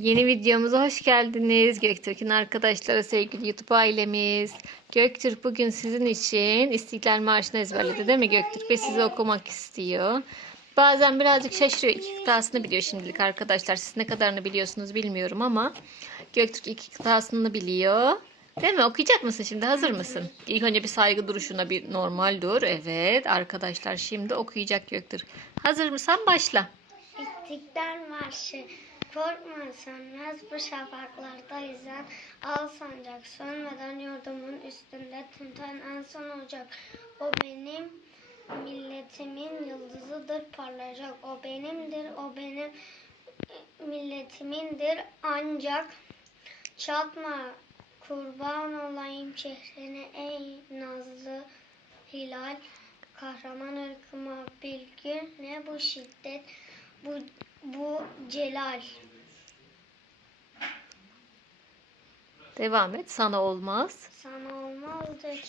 Yeni videomuza hoş geldiniz. Göktürk'ün arkadaşları, sevgili YouTube ailemiz. Göktürk bugün sizin için İstiklal Marşı'nı ezberledi değil mi Göktürk? Ve size okumak istiyor. Bazen birazcık şaşırıyor. İki kıtasını biliyor şimdilik arkadaşlar. Siz ne kadarını biliyorsunuz bilmiyorum ama Göktürk iki kıtasını biliyor. Değil mi? Okuyacak mısın şimdi? Hazır mısın? İlk önce bir saygı duruşuna bir normal dur. Evet arkadaşlar şimdi okuyacak Göktürk. Hazır mısın? Başla. İstiklal Marşı Korkma sönmez. Bu şafaklarda yüzen Al sancak. Sönmeden yurdumun üstünde tünten en son olacak. O benim milletimin yıldızıdır parlayacak. O benimdir o benim milletimindir. Ancak Çatma kurban olayım şehrine ey nazlı hilal. Kahraman ırkıma bilgin ne bu şiddet celal. Devam et. Sana olmaz. Sana olmazdır.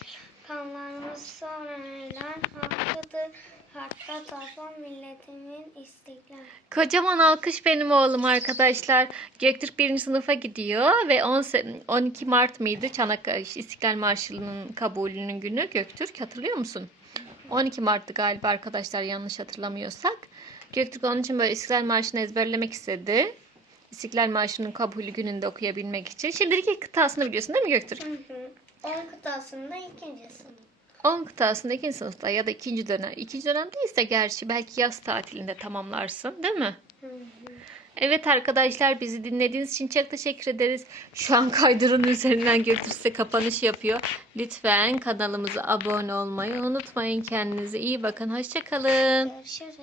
Kanlarımız sonra neler hakkıdır. Hakka tapan milletimin istiklal. Kocaman alkış benim oğlum arkadaşlar. Göktürk 1. sınıfa gidiyor ve 10 se- 12 Mart mıydı Çanakkale İstiklal Marşı'nın kabulünün günü Göktürk hatırlıyor musun? 12 Mart'tı galiba arkadaşlar yanlış hatırlamıyorsak. Göktürk onun için böyle İstiklal Marşı'nı ezberlemek istedi. İstiklal Marşı'nın kabulü gününde okuyabilmek için. Şimdilik ilk kıtasını biliyorsun değil mi Göktürk? Hı hı. On kıtasında ikinci sınıf. 10 kıtasında ikinci sınıfta ya da ikinci dönem. ikinci dönem değilse gerçi belki yaz tatilinde tamamlarsın değil mi? Hı hı. Evet arkadaşlar bizi dinlediğiniz için çok teşekkür ederiz. Şu an kaydırın üzerinden Göktürk size kapanış yapıyor. Lütfen kanalımıza abone olmayı unutmayın. Kendinize iyi bakın. Hoşçakalın. Görüşürüz.